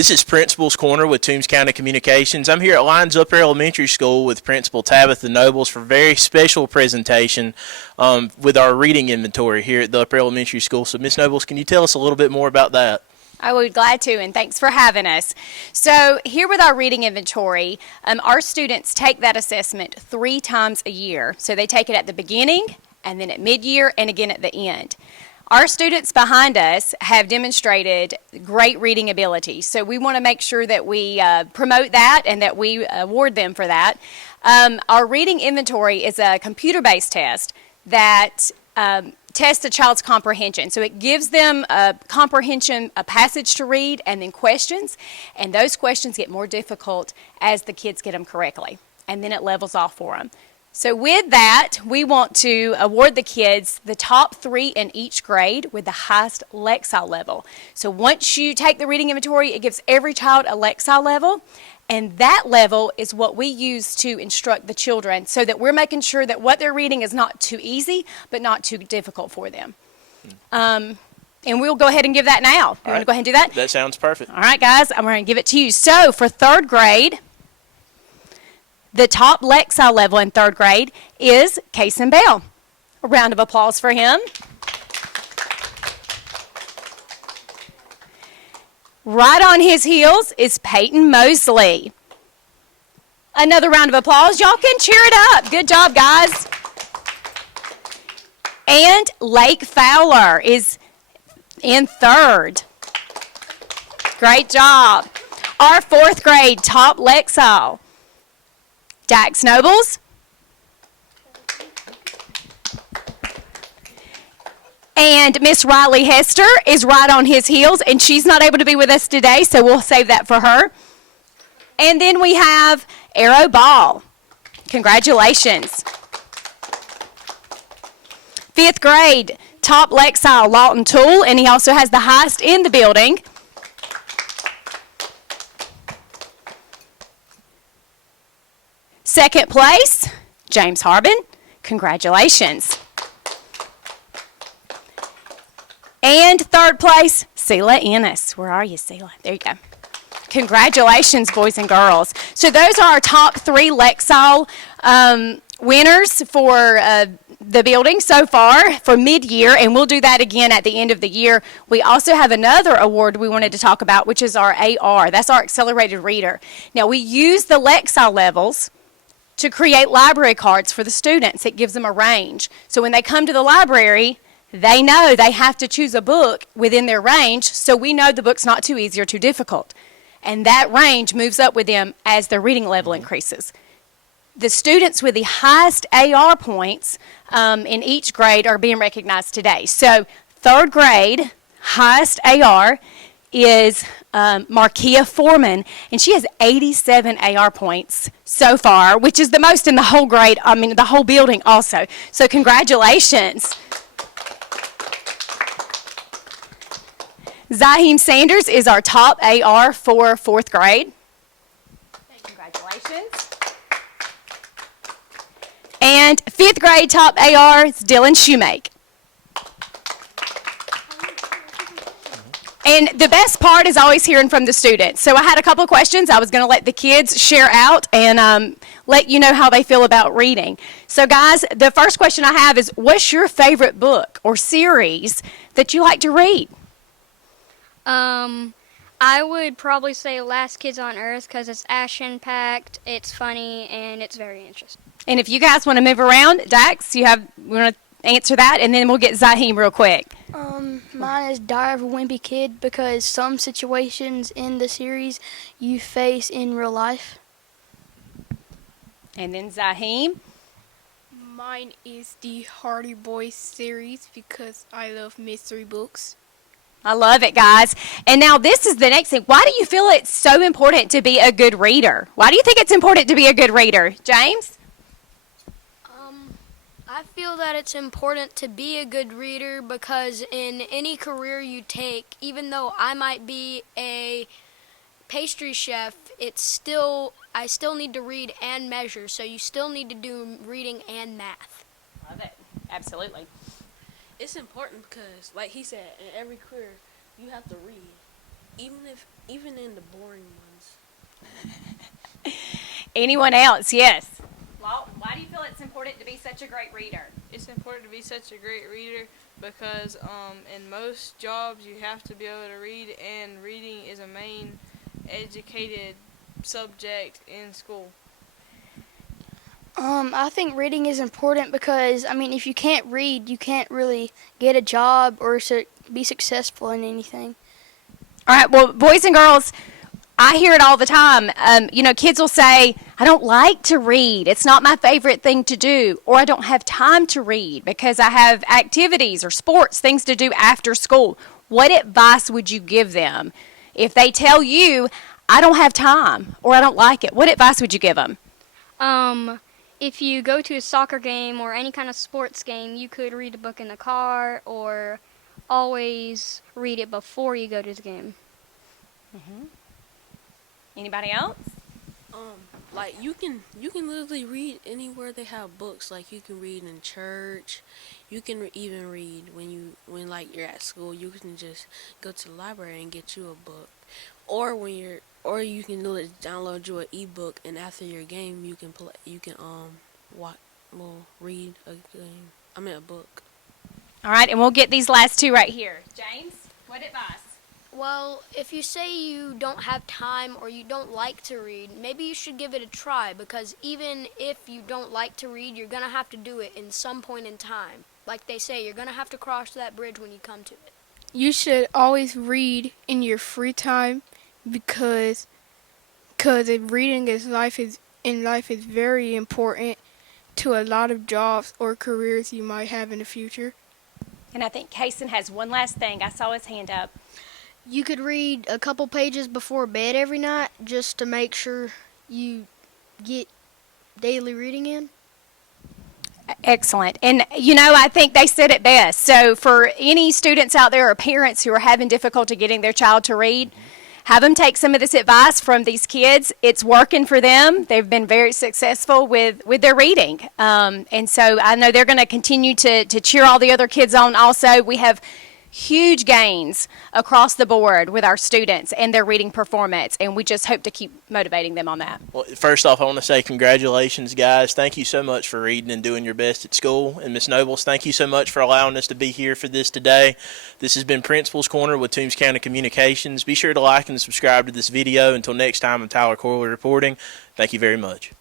This is Principal's Corner with Toombs County Communications. I'm here at Lyons Upper Elementary School with Principal Tabatha Nobles for a very special presentation with our reading inventory here at the Upper Elementary School. So, Ms. Nobles, can you tell us a little bit more about that? I would be glad to, and thanks for having us. So here with our reading inventory, our students take that assessment 3 times a year. So they take it at the beginning, and then at mid-year, and again at the end. Our students behind us have demonstrated great reading ability, so we want to make sure that we promote that and that we award them for that. Our reading inventory is a computer-based test that tests a child's comprehension. So it gives them a comprehension, a passage to read, and then questions, and those questions get more difficult as the kids get them correctly, and then it levels off for them. So with that, we want to award the kids the top 3 in each grade with the highest Lexile level. So once you take the reading inventory, it gives every child a Lexile level, and that level is what we use to instruct the children so that we're making sure that what they're reading is not too easy, but not too difficult for them. And we'll go ahead and give that now. You want to go ahead and do that? That sounds perfect. All right, guys, I'm going to give it to you. So for 3rd grade, the top Lexile level in 3rd grade is Cason Bell. A round of applause for him. Right on his heels is Peyton Mosley. Another round of applause. Y'all can cheer it up. Good job, guys. And Lake Fowler is in 3rd. Great job. Our 4th grade top Lexile, Dax Nobles. And Miss Riley Hester is right on his heels, and she's not able to be with us today, so we'll save that for her. And then we have Arrow Ball. Congratulations. 5th grade, top Lexile, Lawton Toole, and he also has the highest in the building. Second place, James Harbin. Congratulations. And 3rd place, Selah Ennis. Where are you, Selah? There you go. Congratulations, boys and girls. So those are our top 3 Lexile winners for the building so far for mid-year, and we'll do that again at the end of the year. We also have another award we wanted to talk about, which is our AR. That's our Accelerated Reader. Now, we use the Lexile levels to create library cards for the students. It gives them a range. So when they come to the library, they know they have to choose a book within their range, so we know the book's not too easy or too difficult. And that range moves up with them as their reading level increases. The students with the highest AR points in each grade are being recognized today. So 3rd grade, highest AR is Markia Foreman, and she has 87 AR points so far, which is the most in the whole grade, the whole building also. So congratulations. Zaheem Sanders is our top AR for 4th grade. Congratulations. And 5th grade top AR is Dylan Shoemake. And the best part is always hearing from the students. So I had a couple of questions. I was going to let the kids share out and let you know how they feel about reading. So guys, the first question I have is, what's your favorite book or series that you like to read? I would probably say Last Kids on Earth because it's action-packed, it's funny, and it's very interesting. And if you guys want to move around, Dax, we want to answer that, and then we'll get Zaheem real quick. Mine is Diary of a Wimpy Kid because some situations in the series you face in real life. And then Zaheem. Mine is the Hardy Boys series because I love mystery books. I love it, guys. And now this is the next thing. Why do you feel it's so important to be a good reader? Why do you think it's important to be a good reader? James? I feel that it's important to be a good reader because in any career you take, even though I might be a pastry chef, I still need to read and measure, so you still need to do reading and math. Love it. Absolutely. It's important because, like he said, in every career, you have to read. even in the boring ones. Anyone else? Yes. Well, why do you feel it's important to be such a great reader? It's important to be such a great reader because in most jobs you have to be able to read, and reading is a main educated subject in school. I think reading is important because, I mean, if you can't read, you can't really get a job or be successful in anything. All right, well, boys and girls, I hear it all the time. Kids will say, I don't like to read. It's not my favorite thing to do. Or I don't have time to read because I have activities or sports, things to do after school. What advice would you give them if they tell you, I don't have time or I don't like it? What advice would you give them? If you go to a soccer game or any kind of sports game, you could read a book in the car or always read it before you go to the game. Anybody else? Like you can literally read anywhere they have books. Like you can read in church. You can even read when like you're at school. You can just go to the library and get you a book, or you can download you an ebook, and after your game you can read a game. I mean a book. All right, and we'll get these last two right here. James, what advice? Well, if you say you don't have time or you don't like to read, maybe you should give it a try, because even if you don't like to read, you're going to have to do it in some point in time. Like they say, you're going to have to cross that bridge when you come to it. You should always read in your free time because reading in life is very important to a lot of jobs or careers you might have in the future. And I think Kason has one last thing. I saw his hand up. You could read a couple pages before bed every night just to make sure you get daily reading in. Excellent. And, I think they said it best. So for any students out there or parents who are having difficulty getting their child to read, have them take some of this advice from these kids. It's working for them. They've been very successful with their reading. And so I know they're going to continue to cheer all the other kids on also. We have huge gains across the board with our students and their reading performance, and we just hope to keep motivating them on that. Well, first off, I want to say congratulations, guys. Thank you so much for reading and doing your best at school. And Ms. Nobles, thank you so much for allowing us to be here for this today. This has been Principal's Corner with Toombs County Communications. Be sure to like and subscribe to this video. Until next time, I'm Tyler Corley reporting. Thank you very much.